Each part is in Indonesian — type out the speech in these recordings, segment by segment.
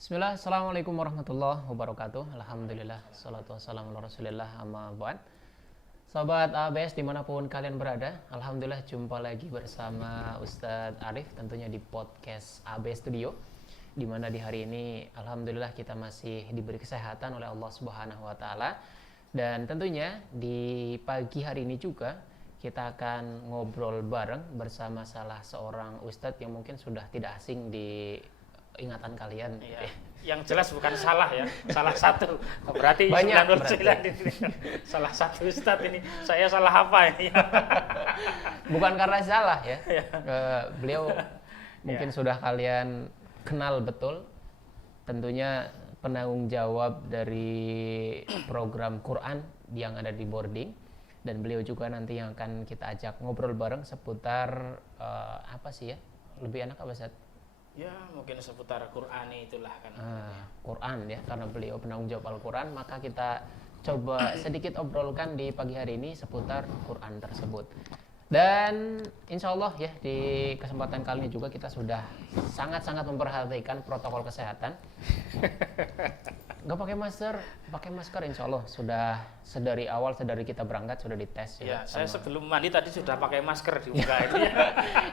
Bismillah, Assalamualaikum warahmatullahi wabarakatuh. Alhamdulillah, salatu wassalamu ala rasulillah, amma ba'd. Sobat ABS dimanapun kalian berada, Alhamdulillah jumpa lagi bersama Ustadz Arif tentunya di podcast ABS Studio, dimana di hari ini Alhamdulillah kita masih diberi kesehatan oleh Allah Subhanahu wa Ta'ala. Dan tentunya di pagi hari ini juga kita akan ngobrol bareng bersama salah seorang Ustadz yang mungkin sudah tidak asing di ingatan kalian. Iya. Yang jelas bukan salah ya, salah satu. Berarti banyak 99 ini. Salah satu Ustadz ini. Saya salah apa ini? Bukan karena salah ya. Ya. Beliau mungkin sudah kalian kenal betul. Tentunya penanggung jawab dari program Quran yang ada di boarding, dan beliau juga nanti yang akan kita ajak ngobrol bareng seputar apa sih ya? Lebih enak apa Ustadz? Ya mungkin seputar Qur'ani itulah kan. Quran ya, karena beliau penanggung jawab Al-Quran, maka kita coba sedikit obrolkan di pagi hari ini seputar Quran tersebut. Dan insya Allah ya di kesempatan kali ini juga kita sudah sangat-sangat memperhatikan protokol kesehatan. Nggak pakai masker insya Allah sudah sedari awal, sedari kita berangkat sudah dites. Ya, saya sebelum mandi tadi sudah pakai masker di muka ini.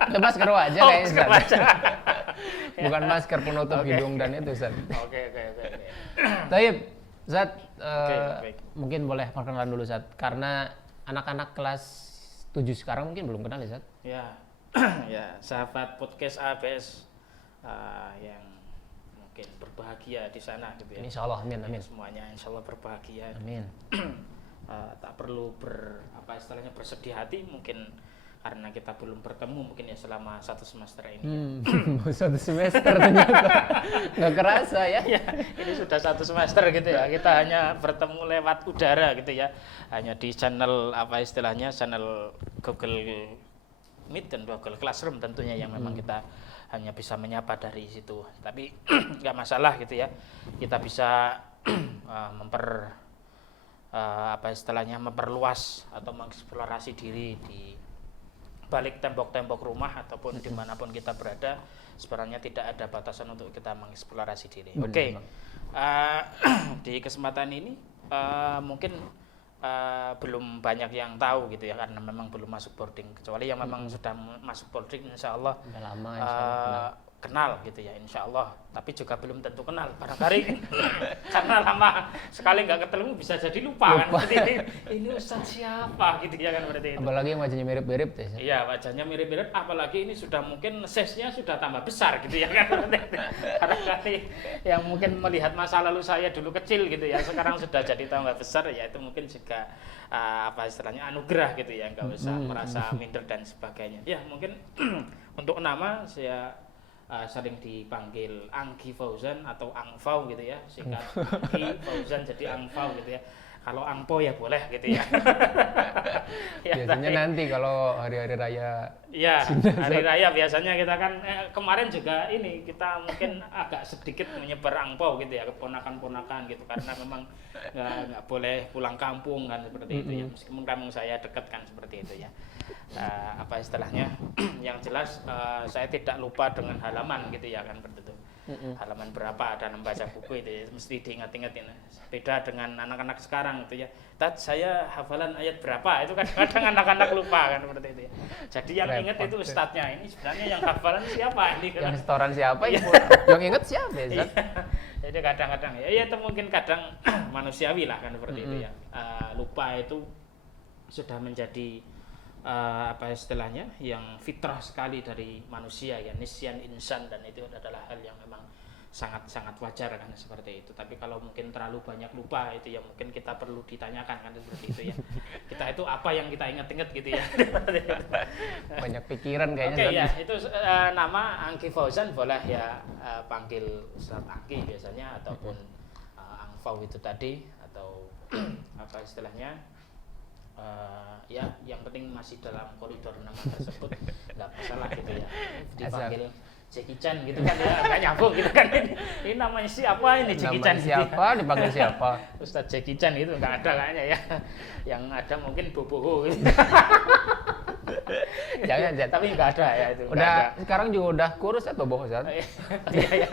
Itu masker wajah Oh, kayaknya. masker wajah. Bukan masker penutup Oke. hidung dan itu Ustaz. Oke. Taib, Zat, Baik. mungkin boleh perkenalan dulu Zat, karena anak-anak kelas 7 sekarang mungkin belum kenal ya Zat. Ya, ya sahabat podcast ABS yang mungkin berbahagia di sana gitu ya. Insya Allah, amin. Semuanya insya Allah berbahagia. Amin. Tak perlu bersedih hati mungkin karena kita belum bertemu mungkin ya selama satu semester ini. Satu semester ternyata nggak kerasa ya. Ya, ini sudah satu semester gitu ya. Kita hanya bertemu lewat udara gitu ya. Hanya di channel channel Google Meet dan Google Classroom tentunya yang memang kita hanya bisa menyapa dari situ. Tapi nggak masalah gitu ya. Kita bisa memperluas atau mengeksplorasi diri di balik tembok-tembok rumah ataupun dimanapun kita berada. Sebenarnya tidak ada batasan untuk kita mengeksplorasi diri. Oke. Di kesempatan ini mungkin belum banyak yang tahu gitu ya, karena memang belum masuk boarding, kecuali yang memang sudah masuk boarding insya Allah Udah lama insya Allah kenal gitu ya insya Allah, tapi juga belum tentu kenal barangkali karena lama sekali nggak ketemu bisa jadi lupa. Kan berarti ini Ustadz siapa gitu ya kan, berarti itu. Apalagi yang wajahnya mirip-mirip deh. Iya, wajahnya mirip-mirip, apalagi ini sudah mungkin size-nya sudah tambah besar gitu ya kan. Barangkali yang mungkin melihat masa lalu saya dulu kecil gitu ya, sekarang sudah jadi tambah besar, ya itu mungkin juga anugerah gitu ya, nggak usah merasa minder dan sebagainya. Ya mungkin untuk nama saya sering dipanggil Anggi Fauzan atau Angfau gitu ya, singkat Anggi Fauzan jadi Angfau gitu ya. Kalau Angpo ya boleh gitu ya. Biasanya nanti kalau hari-hari raya. Ya, hari raya biasanya kita kan kemarin juga ini kita mungkin agak sedikit menyebar angpau gitu ya ke ponakan-ponakan gitu, karena memang nggak boleh pulang kampung kan seperti itu ya, meskipun kampung saya dekat kan seperti itu ya. Yang jelas saya tidak lupa dengan halaman gitu ya kan, begitu. Halaman berapa dalam baca buku itu ya, mesti diingat-ingatin. Beda dengan anak-anak sekarang itu ya. Saya hafalan ayat berapa itu kan kadang anak-anak lupa kan seperti itu ya. Jadi yang ingat itu ustadznya, ini sebenarnya yang hafalan siapa ini? Yang setoran siapa ibu? Yang ingat siapa ya Zat? Jadi kadang-kadang ya itu mungkin kadang manusiawi lah kan seperti itu ya. Lupa itu sudah menjadi yang fitrah sekali dari manusia ya, nisyan insan, dan itu adalah hal yang memang sangat-sangat wajar kan seperti itu. Tapi kalau mungkin terlalu banyak lupa itu ya mungkin kita perlu ditanyakan kan seperti itu ya. Kita itu apa yang kita ingat-ingat gitu ya. Banyak pikiran kayaknya. Oke ya, itu nama Anggi Fauzan boleh ya, panggil Ustadz Anggi biasanya, ataupun Angfau itu tadi, atau ya yang penting masih dalam koridor nama tersebut, nggak masalah gitu ya. Dipanggil Jackie Chan gitu kan ya, nggak nyambung gitu kan. Ini namanya siapa ini Jackie Chan? Siapa dipanggil siapa? Ustadz Jackie Chan itu nggak ada kayaknya ya. Yang ada mungkin Boboho gitu. Jangan, Zat. Tapi nggak ada ya itu. nggak Udah ada. sekarang juga udah kurus atau bohong, Zat? Iya, iya.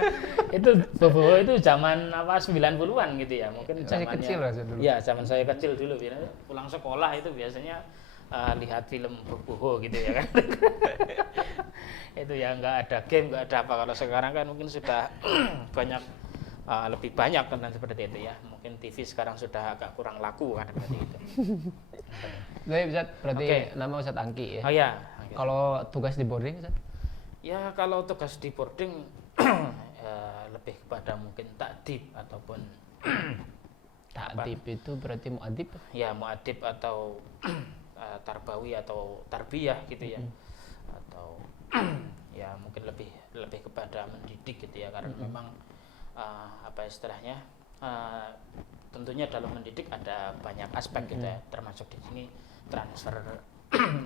Itu bobo itu zaman apa 90-an gitu ya. Mungkin Masih zamannya. kecil lah, Zat, dulu. Iya, zaman saya kecil dulu biasanya pulang sekolah itu biasanya lihat film bobo gitu ya kan. Itu ya nggak ada game, nggak ada apa. Kalau sekarang kan mungkin sudah banyak lebih banyak kan seperti itu ya. Mungkin TV sekarang sudah agak kurang laku kan seperti itu. Baik, Zat. Berarti Oke. nama Ustadz Angki ya. Oh ya. Kalau tugas di boarding, Zat? Ya kalau tugas di boarding lebih kepada mungkin takdib ataupun Ta'dib itu berarti mu'adib. ya muadib atau tarbawi atau tarbiyah gitu ya. Atau ya mungkin lebih kepada mendidik gitu ya karena memang apa istilahnya tentunya dalam mendidik ada banyak aspek gitu ya termasuk di sini transfer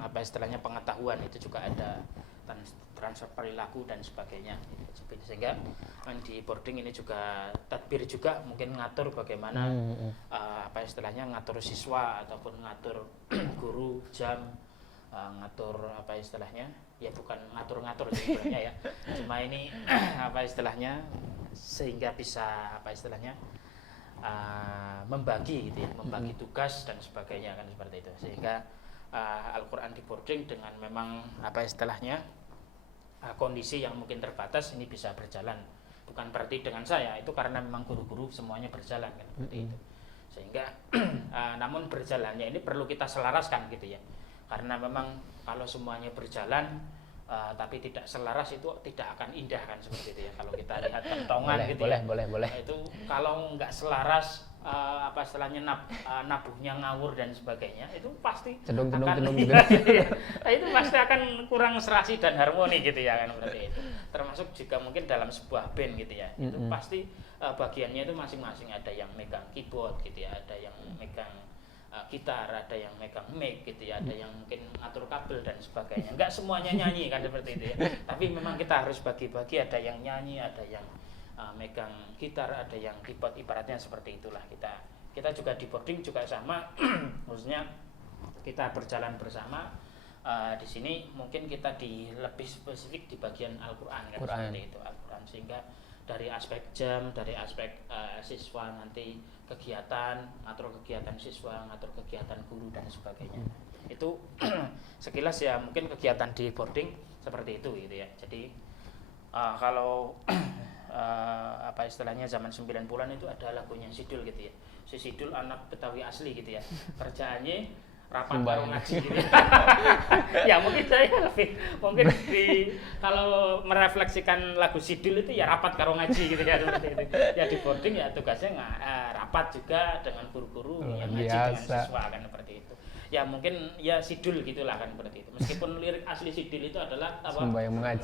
apa istilahnya pengetahuan itu juga ada transfer perilaku dan sebagainya gitu. Sehingga di boarding ini juga tadbir juga mungkin ngatur bagaimana apa istilahnya ngatur siswa ataupun ngatur guru jam ngatur apa istilahnya ya bukan ngatur-ngatur sebenarnya ya cuma ini apa istilahnya sehingga bisa apa istilahnya membagi gitu ya membagi tugas dan sebagainya kan seperti itu sehingga Al-Quran di boarding dengan memang apa istilahnya kondisi yang mungkin terbatas ini bisa berjalan bukan berarti dengan saya itu karena memang guru-guru semuanya berjalan kan seperti itu sehingga namun berjalannya ini perlu kita selaraskan gitu ya karena memang kalau semuanya berjalan tapi tidak selaras itu tidak akan indah kan seperti itu ya kalau kita lihat kentongan gitu ya boleh. itu kalau nggak selaras apa istilahnya nabuhnya ngawur dan sebagainya itu pasti Cendung gitu. itu pasti akan kurang serasi dan harmoni gitu ya kan berarti itu termasuk juga mungkin dalam sebuah band gitu ya itu pasti bagiannya itu masing-masing ada yang megang keyboard gitu ya ada yang megang gitar, ada yang megang mic gitu ya, ada yang mungkin ngatur kabel dan sebagainya. Enggak semuanya nyanyi kan seperti itu ya. Tapi memang kita harus bagi-bagi, ada yang nyanyi, ada yang megang gitar, ada yang keyboard, ibaratnya seperti itulah kita juga di boarding juga sama, maksudnya kita berjalan bersama. Di sini mungkin kita lebih spesifik di bagian Al-Quran kan seperti itu Al-Quran sehingga dari aspek jam, dari aspek siswa nanti kegiatan, ngatur kegiatan siswa, ngatur kegiatan guru dan sebagainya. Itu sekilas ya mungkin kegiatan di boarding seperti itu gitu ya. Jadi kalau apa istilahnya zaman 90-an itu ada lagunya Sidul gitu ya. Si Sidul anak Betawi asli gitu ya. Kerjaannya rapat karo ngaji gitu. Ya mungkin saya mungkin kalau merefleksikan lagu Sidul itu ya rapat karo ngaji gitu ya seperti itu. Ya di boarding ya tugasnya rapat juga dengan guru-guru yang ngaji dengan siswa kan seperti itu. Ya mungkin ya Sidul gitulah kan seperti itu. Meskipun lirik asli Sidul itu adalah apa?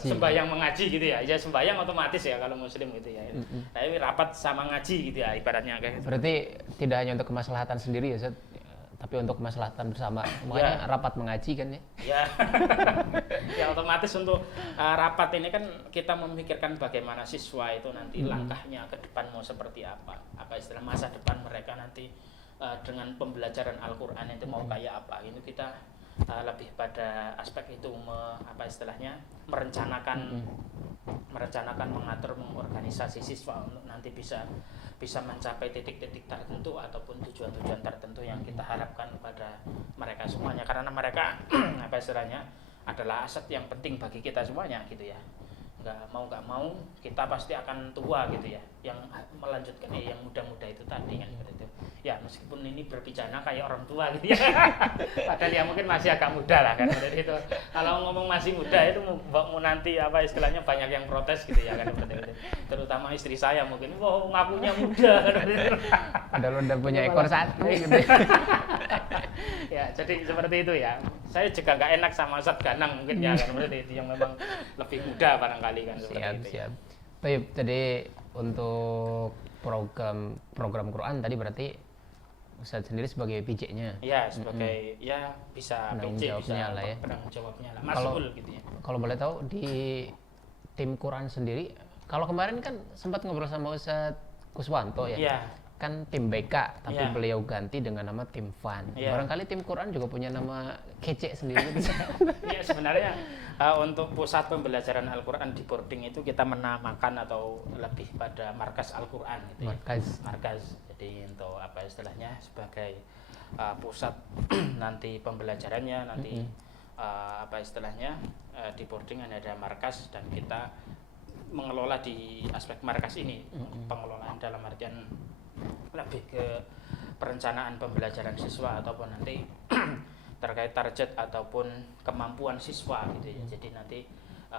Sembahyang mengaji gitu ya. Ya sembahyang otomatis ya kalau muslim gitu ya. Tapi rapat sama ngaji gitu ya ibaratnya kayak. Berarti tidak hanya untuk kemaslahatan sendiri ya, Ustaz? Tapi untuk kemaslahatan bersama, makanya rapat mengaji kan ya? Ya, ya otomatis untuk rapat ini kan kita memikirkan bagaimana siswa itu nanti langkahnya ke depan mau seperti apa istilah masa depan mereka nanti dengan pembelajaran Al-Quran itu mau kayak apa, itu kita lebih pada aspek itu apa istilahnya merencanakan mengatur mengorganisasi siswa untuk nanti bisa mencapai titik-titik tertentu ataupun tujuan-tujuan tertentu yang kita harapkan kepada mereka semuanya karena mereka apa istilahnya adalah aset yang penting bagi kita semuanya gitu ya nggak mau kita pasti akan tua gitu ya yang melanjutkan yang muda-muda itu tadi kan seperti itu ya meskipun ini berbicara kayak orang tua gitu ya padahal ya mungkin masih agak muda lah kan seperti itu kalau ngomong masih muda itu mau nanti apa istilahnya banyak yang protes gitu ya kan seperti itu terutama istri saya mungkin wow ngakunya muda kan padahal udah punya ekor satu gitu ya jadi seperti itu ya saya juga nggak enak sama Ustadz Ganang mungkin ya kan seperti itu yang memang lebih muda barangkali kan seperti itu siap. Baik, jadi untuk program Quran tadi berarti Ustadz sendiri sebagai PJ-nya. Ya, sebagai ya bisa PJ bisa lah ya. Penanggung jawabnya lah. Mas'ul gitu ya. Kalau boleh tahu di tim Quran sendiri, kalau kemarin kan sempat ngobrol sama Ustadz Kuswanto ya. Iya. kan tim BK, tapi Iya. beliau ganti dengan nama tim Fun. Iya. Barangkali tim Quran juga punya nama kece sendiri gitu. Ya sebenarnya untuk pusat pembelajaran Al-Quran di boarding itu kita menamakan atau lebih pada markas Al-Quran gitu ya. Markas. Jadi untuk apa istilahnya sebagai pusat nanti pembelajarannya nanti apa istilahnya di boarding ada markas dan kita mengelola di aspek markas ini. Pengelolaan dalam artian lebih ke perencanaan pembelajaran siswa ataupun nanti terkait target ataupun kemampuan siswa gitu ya. Jadi nanti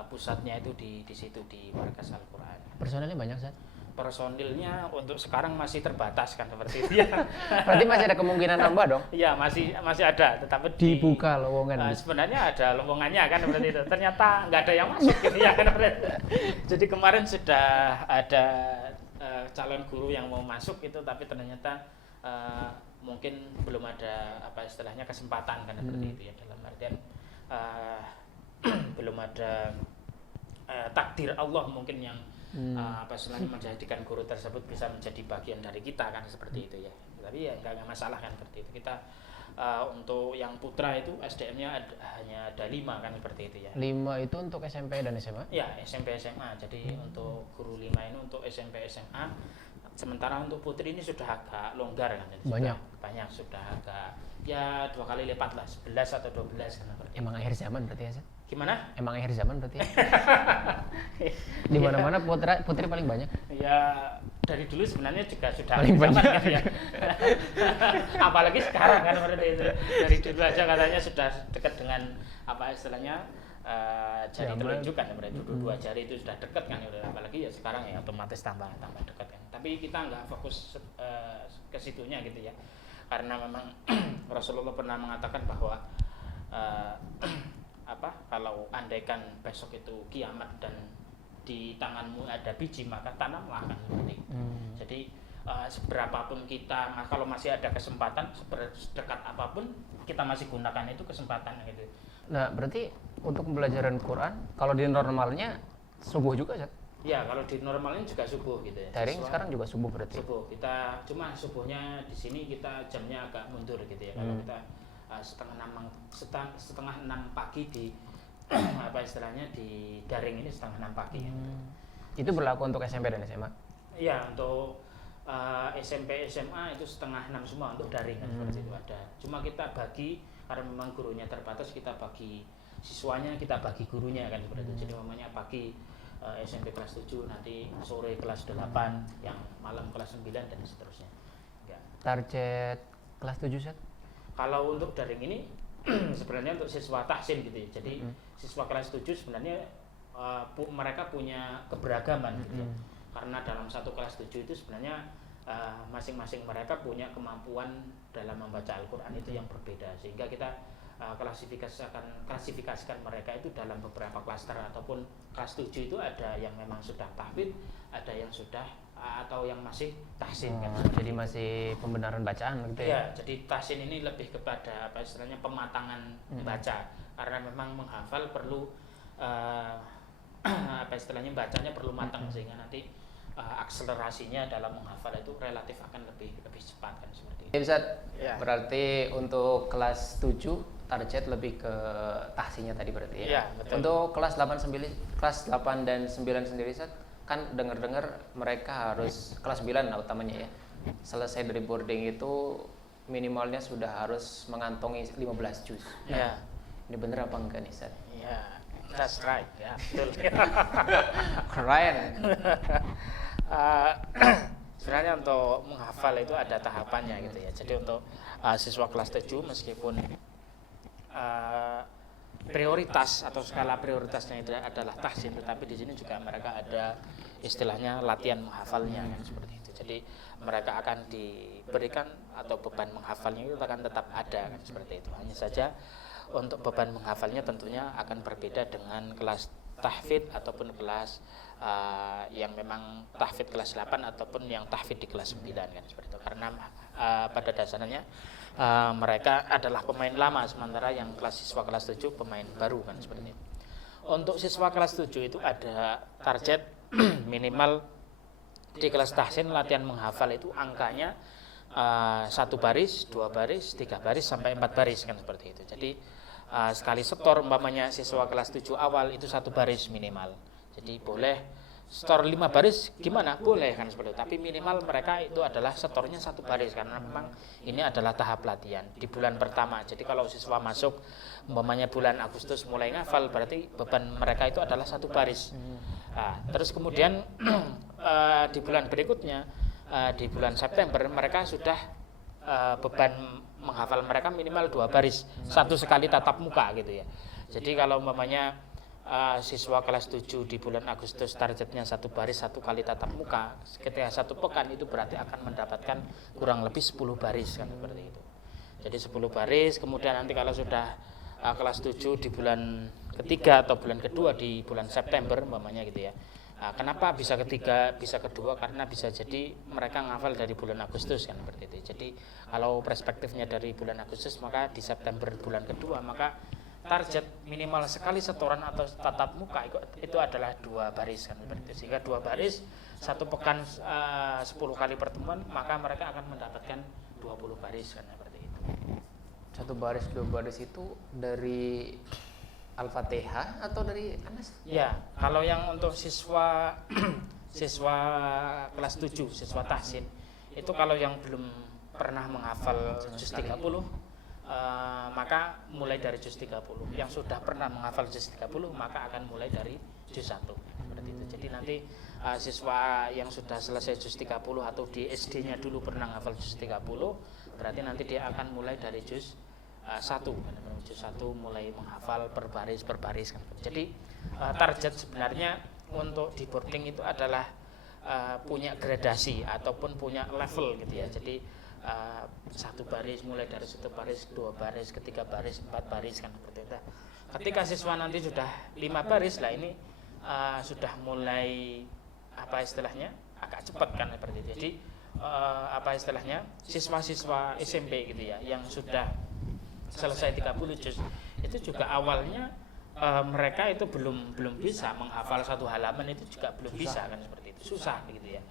pusatnya itu di situ di markas Al-Quran. Personelnya banyak, Ustaz? Personilnya untuk sekarang masih terbatas kan seperti itu ya. Berarti masih ada kemungkinan nambah dong? Iya masih ada, tetapi Dibuka lowongan. sebenarnya ada lowongannya kan seperti itu. Ternyata nggak ada yang masuk gitu ya kan. Jadi kemarin sudah ada calon guru yang mau masuk itu, tapi ternyata mungkin belum ada apa istilahnya kesempatan kan seperti itu ya, dalam artian belum ada takdir Allah mungkin yang apa istilahnya menjadikan guru tersebut bisa menjadi bagian dari kita kan seperti itu ya. Tapi ya nggak masalah kan seperti itu. Kita untuk yang putra itu SDM-nya hanya ada 5 kan seperti itu ya. 5 itu untuk SMP dan SMA? Ya SMP SMA. Jadi untuk guru 5 ini untuk SMP SMA. Sementara untuk putri ini sudah agak longgar kan. Banyak sudah agak ya 2 kali lipat lah, 11 atau 12 kan seperti itu. Emang akhir zaman berarti ya, Ustaz? Gimana? Emang akhir zaman berarti ya? Di mana-mana putri paling banyak. Ya dari dulu sebenarnya juga sudah Paling zaman banyak. gitu ya. Apalagi sekarang kan seperti itu. Dari dulu aja katanya sudah dekat dengan apa istilahnya jari telunjuk kan seperti itu. 2 jari itu sudah dekat kan, apalagi ya sekarang ya otomatis tambah dekat kan. Tapi kita nggak fokus ke situnya gitu ya. Karena memang Rasulullah pernah mengatakan bahwa kalau andaikan besok itu kiamat dan di tanganmu ada biji maka tanamlah kan seperti itu. Jadi seberapapun kita kalau masih ada kesempatan sedekat apapun kita masih gunakan itu kesempatan gitu. Nah, berarti untuk pembelajaran Quran kalau di normalnya subuh juga, Ustaz? Ya, kalau di normalnya juga subuh gitu ya. Daring sekarang juga subuh berarti. Subuh. Kita cuma subuhnya di sini kita jamnya agak mundur gitu ya. Kalau kita setengah 6 pagi di apa istilahnya di daring ini setengah 6 pagi. Itu berlaku untuk SMP dan SMA? Iya, untuk SMP SMA itu setengah 6 semua untuk daring kan seperti itu ada. Cuma kita bagi karena memang gurunya terbatas, kita bagi siswanya, kita bagi gurunya kan seperti itu. Jadi namanya pagi SMP kelas 7, nanti sore kelas 8, yang malam kelas 9 dan seterusnya. Ya. Target kelas 7, Ustaz? Kalau untuk daring ini sebenarnya untuk siswa tahsin gitu ya. Jadi siswa kelas 7 sebenarnya mereka punya keberagaman gitu ya. Karena dalam satu kelas 7 itu sebenarnya masing-masing mereka punya kemampuan dalam membaca Al-Quran itu yang berbeda, sehingga kita klasifikasikan mereka itu dalam beberapa klaster, ataupun kelas 7 itu ada yang memang sudah tahfidz, ada yang sudah atau yang masih tahsin kan. Jadi masih pembenaran bacaan gitu ya? Ya, jadi tahsin ini lebih kepada apa istilahnya pematangan baca, karena memang menghafal perlu apa istilahnya bacanya perlu matang, sehingga nanti akselerasinya dalam menghafal itu relatif akan lebih cepat kan seperti itu. Jadi Ustaz, Ya. berarti untuk kelas 7 target lebih ke tahsinnya tadi berarti ya? Iya, betul. Untuk kelas 8 dan 9 sendiri Ustaz, kan dengar-dengar mereka harus kelas 9 lah utamanya ya. Selesai dari boarding itu minimalnya sudah harus mengantongi 15 juz. Ya. Ini bener apa enggak nih Ustaz? Ya, that's right. Ya, betul. Keren. Sebenarnya untuk menghafal itu ada tahapannya gitu ya. Jadi untuk siswa kelas 7 meskipun prioritas atau skala prioritasnya itu adalah tahsin, tetapi di sini juga mereka ada istilahnya latihan menghafalnya kan seperti itu. Jadi mereka akan diberikan atau beban menghafalnya itu akan tetap ada kan seperti itu. Hanya saja untuk beban menghafalnya tentunya akan berbeda dengan kelas tahfidz ataupun kelas yang memang tahfidz kelas 8 ataupun yang tahfidz di kelas 9 kan seperti itu. Karena pada dasarnya mereka adalah pemain lama, sementara yang siswa kelas 7 pemain baru kan seperti itu. Untuk siswa kelas 7 itu ada target minimal di kelas tahsin latihan menghafal itu angkanya 1 baris, 2 baris, 3 baris sampai 4 baris kan seperti itu. Jadi sekali setor umpamanya siswa kelas 7 awal itu 1 baris minimal. Jadi boleh setor 5 baris gimana? Boleh kan seperti itu. Tapi minimal mereka itu adalah setornya 1 baris karena memang ini adalah tahap latihan di bulan pertama. Jadi kalau siswa masuk umpamanya bulan Agustus mulai ngafal berarti beban mereka itu adalah 1 baris. Nah, terus kemudian di bulan berikutnya di bulan September mereka sudah beban menghafal mereka minimal 2 baris, 1 sekali tatap muka gitu ya. Jadi kalau umpamanya siswa kelas 7 di bulan Agustus targetnya 1 baris 1 kali tatap muka, ketika 1 pekan itu berarti akan mendapatkan kurang lebih 10 baris kan seperti itu. Jadi 10 baris, kemudian nanti kalau sudah kelas 7 di bulan ketiga atau bulan kedua di bulan September umpamanya gitu ya. Kenapa bisa ketiga, bisa kedua? Karena bisa jadi mereka ngafal dari bulan Agustus kan seperti itu. Jadi kalau perspektifnya dari bulan Agustus maka di September bulan kedua maka target minimal sekali setoran atau tatap muka itu adalah 2 baris kan seperti itu. Sehingga 2 baris 1 pekan 10 kali pertemuan maka mereka akan mendapatkan 20 baris kan seperti itu. 1 baris 2 baris itu dari Al-Fatihah atau dari Anas? Ya, kalau yang untuk siswa siswa kelas 7, siswa tahsin itu kalau yang belum pernah menghafal juz 30 maka mulai dari juz 30. Yang sudah pernah menghafal juz 30 maka akan mulai dari juz 1 seperti itu. Jadi nanti siswa yang sudah selesai juz 30 atau di SD-nya dulu pernah menghafal juz 30 berarti nanti dia akan mulai dari juz 1. Juz 1 mulai menghafal per baris kan. Jadi target sebenarnya untuk di boarding itu adalah punya gradasi ataupun punya level gitu ya. Jadi 1 baris mulai dari 1 baris, 2 baris, 3 baris, 4 baris kan seperti itu. Ketika siswa nanti sudah 5 baris lah ini sudah mulai apa istilahnya agak cepat kan seperti itu. Jadi apa istilahnya siswa-siswa SMP gitu ya yang sudah selesai 30 juz itu juga awalnya mereka itu belum bisa menghafal 1 halaman itu juga belum bisa kan seperti itu. Susah gitu ya.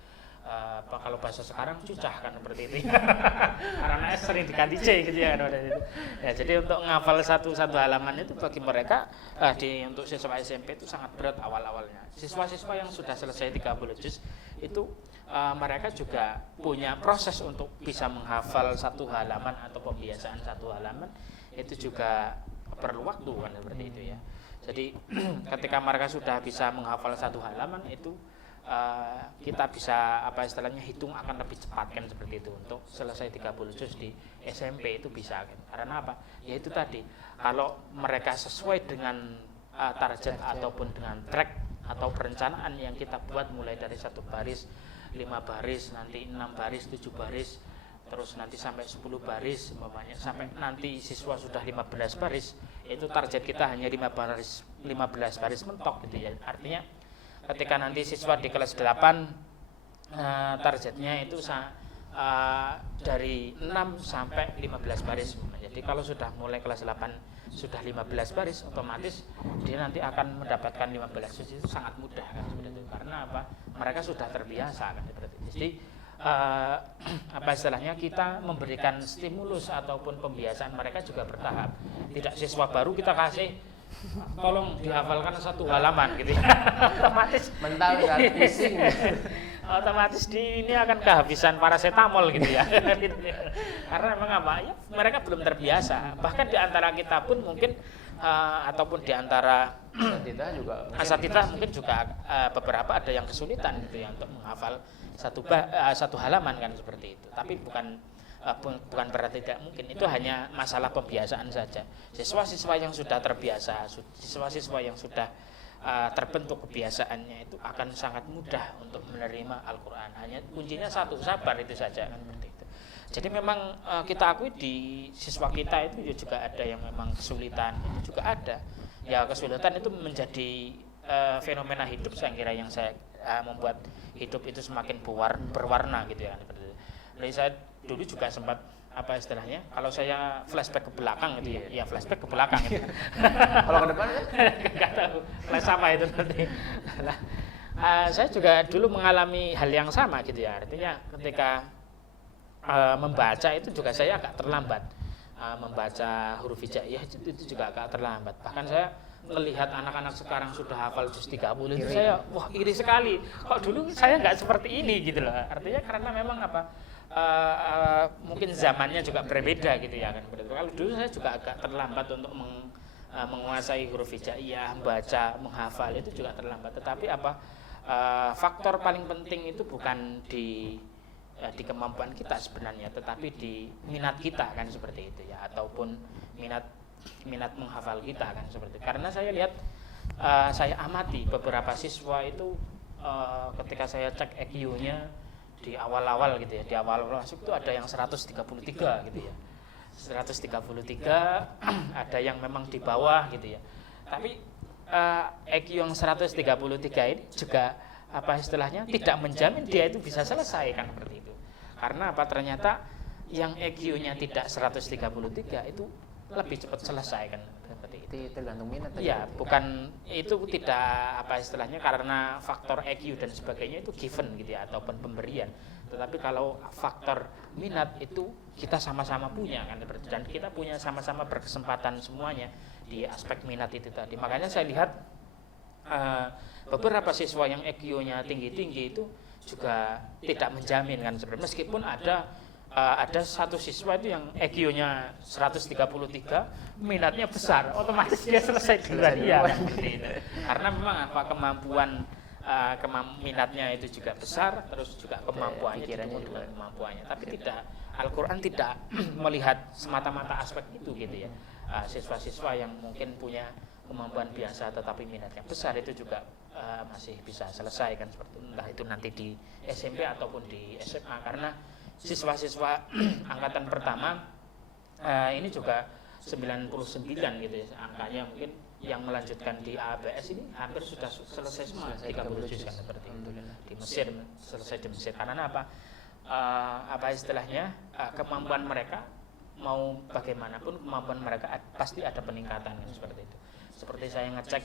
Kalau bahasa sekarang cucah kan seperti itu karena S sering diganti C gitu ya kan ya, jadi untuk menghafal satu halaman itu bagi mereka untuk siswa SMP itu sangat berat awal-awalnya. Siswa-siswa yang sudah selesai 30 juz itu mereka juga punya proses untuk bisa menghafal 1 halaman atau pembiasaan 1 halaman itu juga perlu waktu kan seperti itu ya. Jadi ketika mereka sudah bisa menghafal 1 halaman itu kita bisa apa istilahnya hitung akan lebih cepat kan seperti itu untuk selesai 30 juz di SMP itu bisa kan. Karena apa? Ya itu tadi kalau mereka sesuai dengan target ataupun dengan track atau perencanaan yang kita buat mulai dari 1 baris, 5 baris, nanti 6 baris, 7 baris, terus nanti sampai 10 baris umpamanya, sampai nanti siswa sudah 15 baris, itu target kita hanya 15 baris mentok gitu ya. Artinya ketika nanti siswa di kelas 8 targetnya itu dari 6 sampai 15 baris. Jadi kalau sudah mulai kelas 8 sudah 15 baris otomatis dia nanti akan mendapatkan 15 juz itu sangat mudah kan seperti itu. Karena apa? Mereka sudah terbiasa kan seperti itu. Jadi apa istilahnya kita memberikan stimulus ataupun pembiasaan mereka juga bertahap. Tidak siswa baru kita kasih tolong dihafalkan 1 halaman gitu ya. Otomatis mental pusing otomatis ini akan kehabisan paracetamol gitu ya. Karena memang apa ya mereka belum terbiasa. Bahkan di antara kita pun mungkin ataupun di antara asatidz mungkin juga beberapa ada yang kesulitan gitu ya untuk menghafal 1 halaman kan seperti itu. Tapi bukan berarti tidak mungkin, itu hanya masalah pembiasaan saja. Siswa-siswa yang sudah terbiasa, siswa-siswa yang sudah terbentuk kebiasaannya itu akan sangat mudah untuk menerima Al-Quran. Hanya kuncinya 1, sabar itu saja kan seperti itu. Jadi memang kita akui di siswa kita itu juga ada yang memang kesulitan, itu juga ada. Ya kesulitan itu menjadi fenomena hidup saya kira yang saya membuat hidup itu semakin berwarna gitu ya. Jadi saya dulu juga sempat apa istilahnya kalau saya flashback ke belakang gitu ya flashback ke belakang gitu. Kalau ke depan nggak tahu flash apa itu nanti. Saya juga dulu mengalami hal yang sama gitu ya. Artinya ketika membaca itu juga saya agak terlambat. Membaca huruf hijaiyah itu juga agak terlambat. Bahkan saya melihat anak-anak sekarang sudah hafal juz 30 itu saya wah iri sekali. Kok dulu saya nggak seperti ini gitu loh. Artinya karena memang apa mungkin zamannya juga berbeda gitu ya kan. Kalau dulu saya juga agak terlambat untuk menguasai huruf hijaiyah, membaca, menghafal itu juga terlambat. Tetapi faktor paling penting itu bukan di kemampuan kita sebenarnya, tetapi di minat kita kan seperti itu ya, ataupun minat menghafal kita kan seperti itu. Karena saya lihat saya amati beberapa siswa itu ketika saya cek EQ-nya di awal-awal gitu ya, di awal masuk itu ada yang 133 gitu ya. 133 ada yang memang di bawah gitu ya. Tapi EQ yang 133 ini juga istilahnya tidak menjamin dia itu bisa selesai kan seperti itu. Karena ternyata yang EQ-nya tidak 133 itu lebih cepat selesai kan seperti itu. Tergantung minat. Iya, bukan itu tidak istilahnya karena faktor EQ dan sebagainya itu given gitu ya ataupun pemberian. Tetapi kalau faktor minat itu kita sama-sama punya kan, dan kita punya sama-sama berkesempatan semuanya di aspek minat itu tadi. Makanya saya lihat beberapa siswa yang EQ-nya tinggi-tinggi itu juga tidak menjamin kan sebenarnya, meskipun ada satu siswa itu yang EQ-nya 133, minatnya besar, otomatis dia selesai duluan ya kan, seperti itu. Karena memang kemampuan minatnya itu juga besar, terus juga kemampuannya juga kemampuannya. Tapi tidak, Al-Quran tidak melihat semata-mata aspek itu gitu ya. Siswa-siswa yang mungkin punya kemampuan biasa tetapi minatnya besar itu juga masih bisa selesai kan seperti itu. Entah itu nanti di SMP ataupun di SMA, karena siswa-siswa angkatan pertama ini juga 99 gitu ya angkanya, mungkin yang melanjutkan di ABS ini hampir sudah selesai semua 30 juz kan seperti itu. Di Mesir selesai di Mesir. Karena istilahnya kemampuan mereka mau bagaimanapun kemampuan mereka pasti ada peningkatan kan seperti itu. Seperti saya ngecek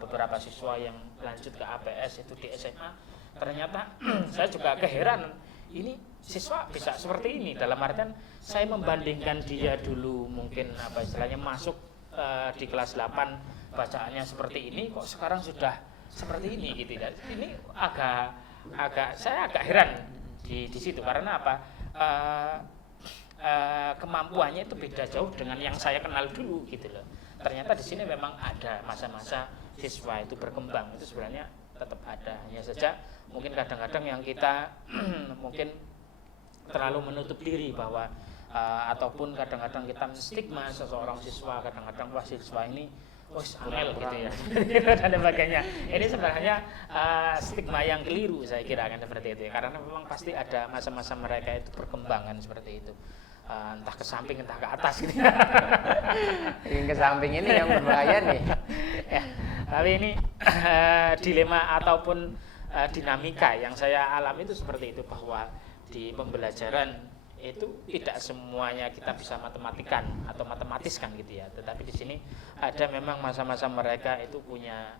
beberapa siswa yang lanjut ke ABS itu di SMA, ternyata saya juga keheranan, ini siswa bisa seperti ini, dalam artian saya membandingkan dia dulu mungkin istilahnya masuk di kelas 8 bacaannya seperti ini, kok sekarang sudah seperti ini gitu ya. Ini saya agak heran di situ, karena kemampuannya itu beda jauh dengan yang saya kenal dulu gitu loh. Ternyata di sini memang ada masa-masa siswa itu berkembang, itu sebenarnya tetap ada. Hanya saja mungkin kadang-kadang yang kita mungkin terlalu menutup diri bahwa ataupun kadang-kadang kita menstigma seseorang siswa, kadang-kadang wah siswa ini angel gitu ya dan sebagainya. Ini sebenarnya stigma yang keliru saya kira kan seperti itu ya. Karena memang pasti ada masa-masa mereka itu perkembangan seperti itu. Entah ke samping entah ke atas gitu. Yang ke samping ini yang berbahaya nih. Ya, tapi ini dilema ataupun dinamika yang saya alami itu seperti itu, bahwa di pembelajaran itu tidak semuanya kita bisa matematikan atau matematiskan gitu ya. Tetapi di sini ada memang masa-masa mereka itu punya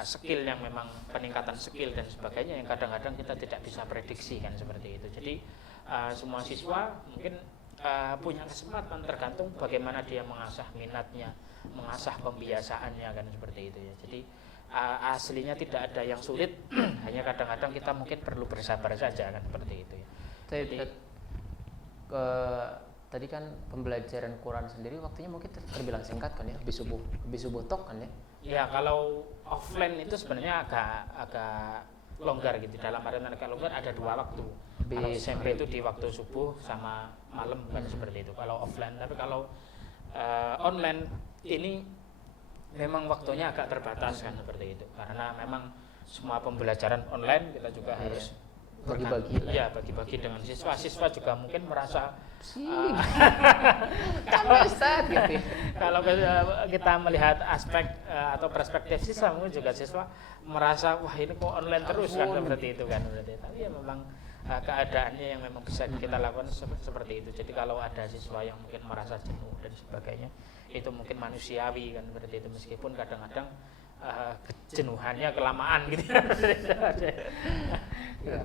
skill yang memang peningkatan skill dan sebagainya yang kadang-kadang kita tidak bisa prediksi kan seperti itu. Jadi semua siswa mungkin punya kesempatan, tergantung bagaimana dia mengasah minatnya, mengasah pembiasaannya kan seperti itu ya. Jadi aslinya tidak ada yang sulit, hanya kadang-kadang kita mungkin perlu bersabar saja kan seperti itu ya. Jadi tadi kan pembelajaran Quran sendiri waktunya mungkin terbilang singkat kan ya, habis subuh tok kan ya. Ya kalau offline itu sebenarnya agak longgar gitu, dalam artian agak longgar ada 2 waktu. Kalau SMP itu di waktu subuh sama malam kan seperti itu kalau offline. Tapi kalau online ini memang waktunya agak terbatas kan seperti itu, karena memang semua pembelajaran online kita juga harus bagi-bagi dengan siswa juga mungkin merasa gitu. Kalau kita melihat aspek atau perspektif siswa, mungkin juga siswa merasa wah ini kok online terus kan seperti itu kan berarti. Tapi ya memang keadaannya yang memang bisa kita lakukan seperti itu. Jadi kalau ada siswa yang mungkin merasa jenuh dan sebagainya, itu mungkin manusiawi kan seperti itu, meskipun kadang-kadang kejenuhannya kelamaan gitu.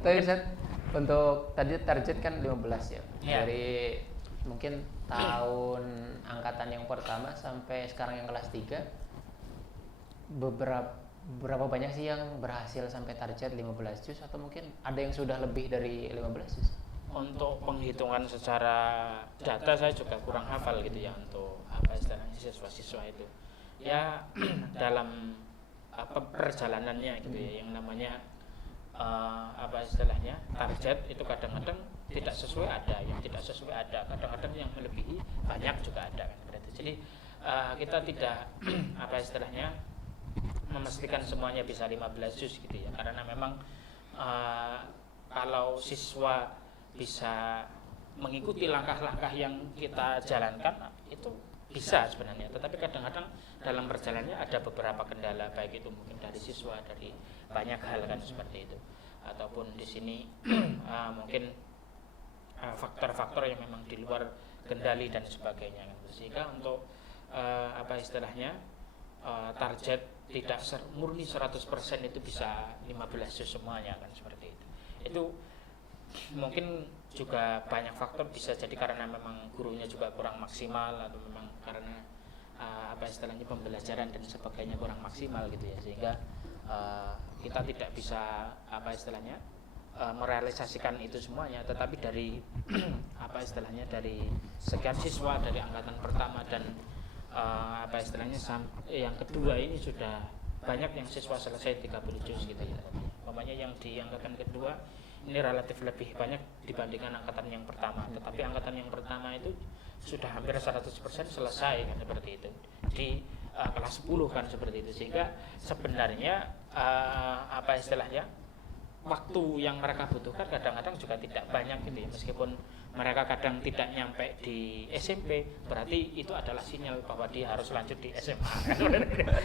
Tapi Ustaz, untuk tadi target kan 15 ya. Iya. Dari mungkin tahun angkatan yang pertama sampai sekarang yang kelas 3, berapa banyak sih yang berhasil sampai target 15 juz, atau mungkin ada yang sudah lebih dari 15 juz? Untuk penghitungan secara data saya juga kurang hafal gitu ya, untuk apa istilahnya siswa-siswa itu ya dalam apa perjalanannya gitu ya, yang namanya apa istilahnya target itu kadang-kadang tidak sesuai, ada yang tidak sesuai, ada kadang-kadang yang melebihi banyak juga ada kan berarti. Jadi kita tidak apa istilahnya memastikan semuanya bisa 15 juz gitu ya, karena memang kalau siswa bisa mengikuti langkah-langkah yang kita jalankan itu bisa sebenarnya, tetapi kadang-kadang dalam perjalanannya ada beberapa kendala, baik itu mungkin dari siswa, dari banyak hal kan seperti itu, ataupun di sini mungkin faktor-faktor yang memang di luar kendali dan sebagainya kan. Sehingga untuk apa istilahnya target tidak murni 100% itu bisa 15 juz semuanya kan seperti itu. Itu mungkin juga banyak faktor, bisa jadi karena memang gurunya juga kurang maksimal, atau memang karena apa istilahnya pembelajaran dan sebagainya kurang maksimal gitu ya, sehingga kita tidak bisa apa istilahnya merealisasikan itu semuanya. Tetapi dari apa istilahnya dari sekian siswa dari angkatan pertama dan apa istilahnya yang kedua ini sudah banyak yang siswa selesai 30 juz gitu ya. Umpamanya yang di angkatan kedua ini relatif lebih banyak dibandingkan angkatan yang pertama, tetapi angkatan yang pertama itu sudah hampir 100% selesai kan seperti itu di kelas 10 kan seperti itu. Sehingga sebenarnya apa istilahnya waktu yang mereka butuhkan kadang-kadang juga tidak banyak gitu ya, meskipun mereka kadang tidak nyampe di SMP, berarti itu adalah sinyal bahwa dia harus lanjut di SMA.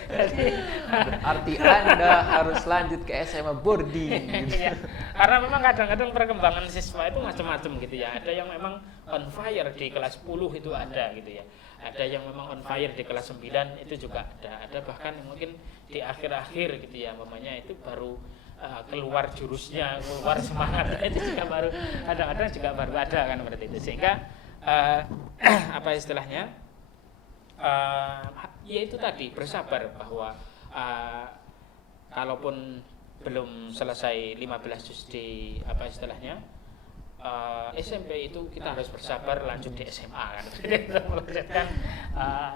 Berarti Anda harus lanjut ke SMA boarding gitu. Iya, karena memang kadang-kadang perkembangan siswa itu macam-macam gitu ya. Ada yang memang on fire di kelas 10 itu ada gitu ya. Ada yang memang on fire di kelas 9 itu juga ada. Ada bahkan yang mungkin di akhir-akhir gitu ya, mamanya itu baru keluar jurusnya, keluar semangat itu juga baru, kadang-kadang juga baru ada kan seperti itu. Sehingga apa istilahnya ya itu tadi, bersabar bahwa kalaupun belum selesai 15 juz di apa istilahnya SMP itu kita harus bersabar lanjut di SMA kan. Melanjutkan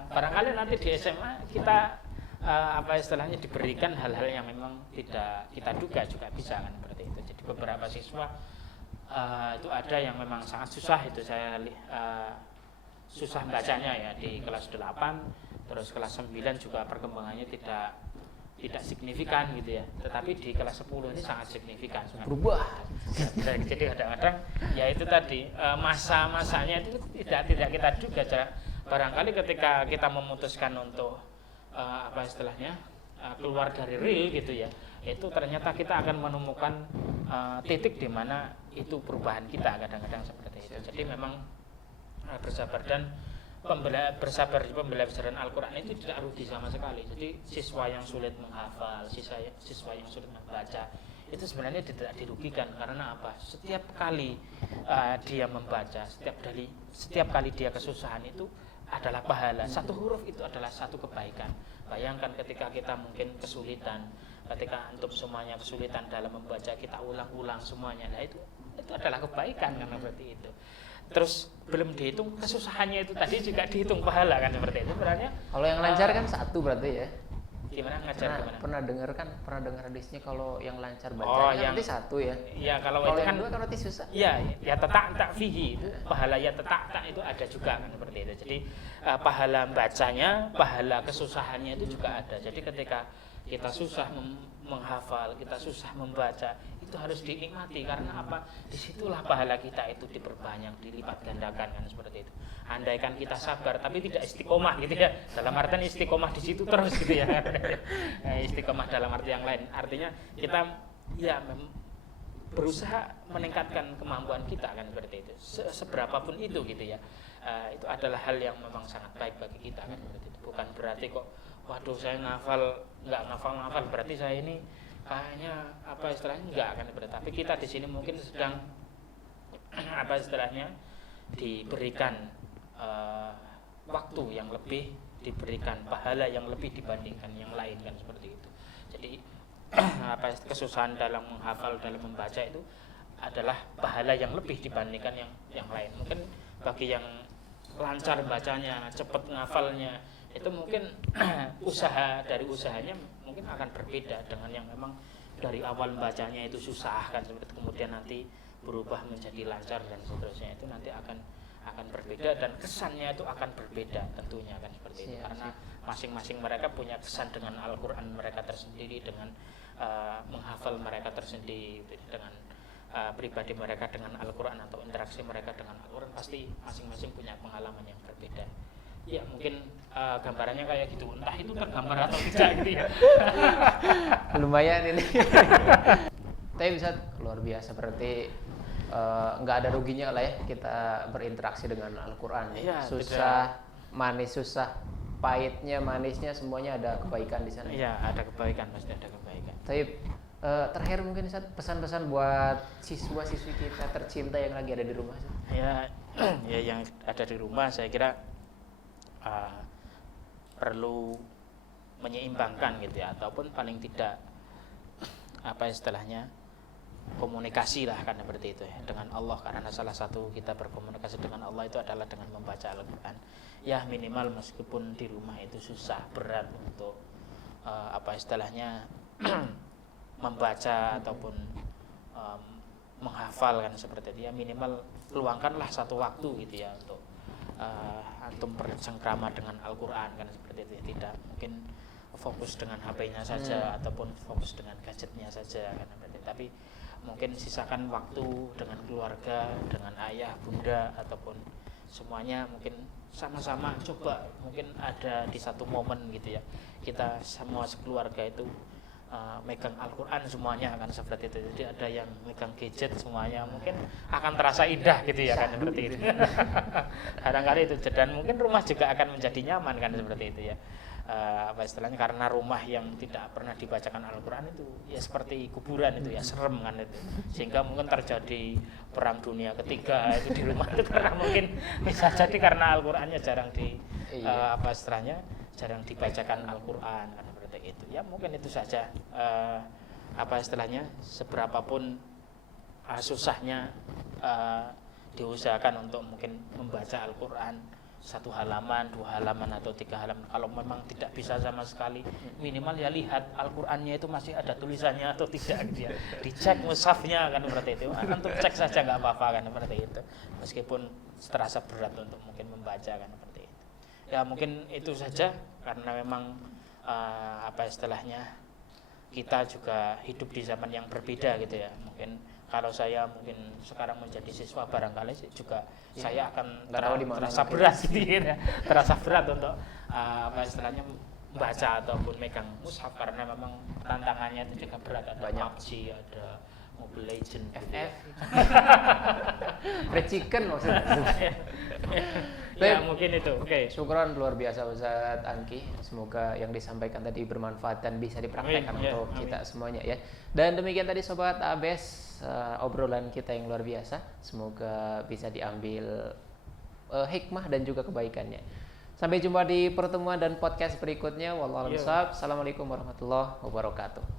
barangkali nanti di SMA kita apa istilahnya diberikan hal-hal yang memang tidak kita duga juga bisa kan seperti itu. Jadi beberapa siswa itu ada yang memang sangat susah, itu saya susah bacanya ya di kelas 8, terus kelas 9 juga perkembangannya tidak signifikan gitu ya, tetapi di kelas 10 ini sangat signifikan, Berubah. jadi kadang-kadang ya itu tadi masa-masanya itu tidak kita duga. Barangkali ketika kita memutuskan untuk apa istilahnya keluar dari real gitu ya, itu ternyata kita akan menemukan titik di mana itu perubahan kita kadang-kadang seperti itu. Jadi memang bersabar, dan bersabar di pembelajaran Al-Quran itu tidak rugi sama sekali. Jadi siswa yang sulit menghafal, siswa yang sulit membaca, itu sebenarnya tidak dirugikan. Karena apa? Setiap kali dia membaca, setiap kali dia kesusahan itu adalah pahala. Satu huruf itu adalah satu kebaikan. Bayangkan ketika kita mungkin kesulitan, ketika antum semuanya kesulitan dalam membaca, kita ulang-ulang semuanya, nah itu adalah kebaikan kan seperti itu. Terus belum dihitung kesusahannya itu tadi juga dihitung pahala kan seperti itu. Berarti Kalau yang lancar kan satu berarti ya. gimana ngajar gimana? Pernah dengar hadisnya kalau yang lancar baca Oh, kan yang berarti satu ya. Iya, kalau Kalau itu yang kan dua kan berarti susah. iya, ya tak fihi itu pahala ya tak itu ada juga kan seperti itu. Jadi pahala bacanya, pahala kesusahannya itu juga ada. Jadi ketika kita susah menghafal, kita susah membaca, itu harus dinikmati. Karena apa? Disitulah pahala kita itu diperbanyak, dilipat gandakan kan seperti itu. Andaikan kita sabar tapi tidak istiqomah gitu ya, dalam artian istiqomah di situ terus gitu ya. Istiqomah dalam arti yang lain, artinya kita ya berusaha meningkatkan kemampuan kita kan seperti itu, seberapapun itu gitu ya. Itu adalah hal yang memang sangat baik bagi kita kan seperti itu. Bukan berarti kok waduh saya nggak ngafal berarti saya ini kayaknya apa istilahnya nggak akan berarti. Tapi kita di sini mungkin sedang apa istilahnya diberikan waktu yang lebih, diberikan pahala yang lebih dibandingkan yang lain kan seperti itu. Jadi apa kesusahan dalam menghafal, dalam membaca itu adalah pahala yang lebih dibandingkan yang lain. Mungkin bagi yang lancar bacanya, cepat ngafalnya, itu mungkin usahanya mungkin akan berbeda dengan yang memang dari awal bacanya itu susah kan seperti kemudian nanti berubah menjadi lancar dan seterusnya, itu nanti akan berbeda dan kesannya itu akan berbeda tentunya kan seperti itu. Karena masing-masing mereka punya kesan dengan Al-Qur'an mereka tersendiri, dengan menghafal mereka tersendiri, dengan pribadi mereka dengan Al-Qur'an atau interaksi mereka dengan Al-Qur'an, pasti masing-masing punya pengalaman yang berbeda. Ya mungkin gambarannya kayak gitu, entah itu tergambar atau tidak gitu ya. Lumayan ini. Tapi bisa luar biasa, berarti nggak ada ruginya lah ya kita berinteraksi dengan Al-Qur'an. Ya, susah, manis, susah, pahitnya, manisnya, semuanya ada kebaikan di sana. Iya, ada kebaikan, pasti ada kebaikan. Tapi terakhir mungkin Ustaz, pesan-pesan buat siswa-siswi kita tercinta yang lagi ada di rumah. Ya, ya yang ada di rumah saya kira perlu menyeimbangkan gitu ya, ataupun paling tidak apa istilahnya komunikasi lah kan seperti itu ya dengan Allah, karena salah satu kita berkomunikasi dengan Allah itu adalah dengan membaca Al-Qur'an. Ya minimal meskipun di rumah itu susah, berat untuk apa istilahnya membaca ataupun menghafal kan seperti itu ya, minimal luangkanlah satu waktu gitu ya untuk antum bercengkrama dengan Al-Qur'an kan seperti itu ya. Tidak mungkin fokus dengan HP-nya saja ataupun fokus dengan gadgetnya saja kan seperti itu. Tapi mungkin sisakan waktu dengan keluarga, dengan ayah, bunda ataupun semuanya, mungkin sama-sama coba mungkin ada di satu momen gitu ya, kita semua sekeluarga itu megang Al-Qur'an semuanya akan seperti itu. Jadi ada yang megang gadget semuanya, mungkin akan terasa indah gitu ya kan seperti itu. Kadang-kadang itu, dan mungkin rumah juga akan menjadi nyaman kan seperti itu ya. Apa istilahnya, karena rumah yang tidak pernah dibacakan Al-Qur'an itu ya seperti kuburan itu ya, serem kan itu, sehingga mungkin terjadi perang dunia ketiga itu di rumah itu karena mungkin bisa jadi karena Al-Qur'annya jarang apa istilahnya jarang dibacakan Al-Qur'an kan seperti itu ya. Mungkin itu saja apa istilahnya, seberapapun susahnya diusahakan untuk mungkin membaca Al-Qur'an 1 halaman, 2 halaman atau 3 halaman. Kalau memang tidak bisa sama sekali, minimal ya lihat Al-Qur'annya itu masih ada tulisannya atau tidak gitu ya. Dicek mushafnya kan seperti itu. Antum cek saja nggak apa-apa kan seperti itu. Meskipun terasa berat untuk mungkin membaca kan seperti itu. Ya mungkin itu saja, karena memang apa istilahnya kita juga hidup di zaman yang berbeda gitu ya. Mungkin kalau saya mungkin sekarang menjadi siswa, barangkali juga saya akan terasa berat gitu ya. Terasa berat untuk apa istilahnya membaca ataupun megang mushaf, karena memang tantangannya itu juga berat. Ada banyak. PUBG, ada Mobile Legends, FF. Fried chicken maksudnya. Ya mungkin itu. Oke. Syukron luar biasa Ustaz Angki. Semoga yang disampaikan tadi bermanfaat dan bisa dipraktekkan untuk kita semuanya ya. Dan demikian tadi Sobat ABS obrolan kita yang luar biasa. Semoga bisa diambil hikmah dan juga kebaikannya. Sampai jumpa di pertemuan dan podcast berikutnya. Wallahu a'lam bishawab. Assalamualaikum warahmatullahi wabarakatuh.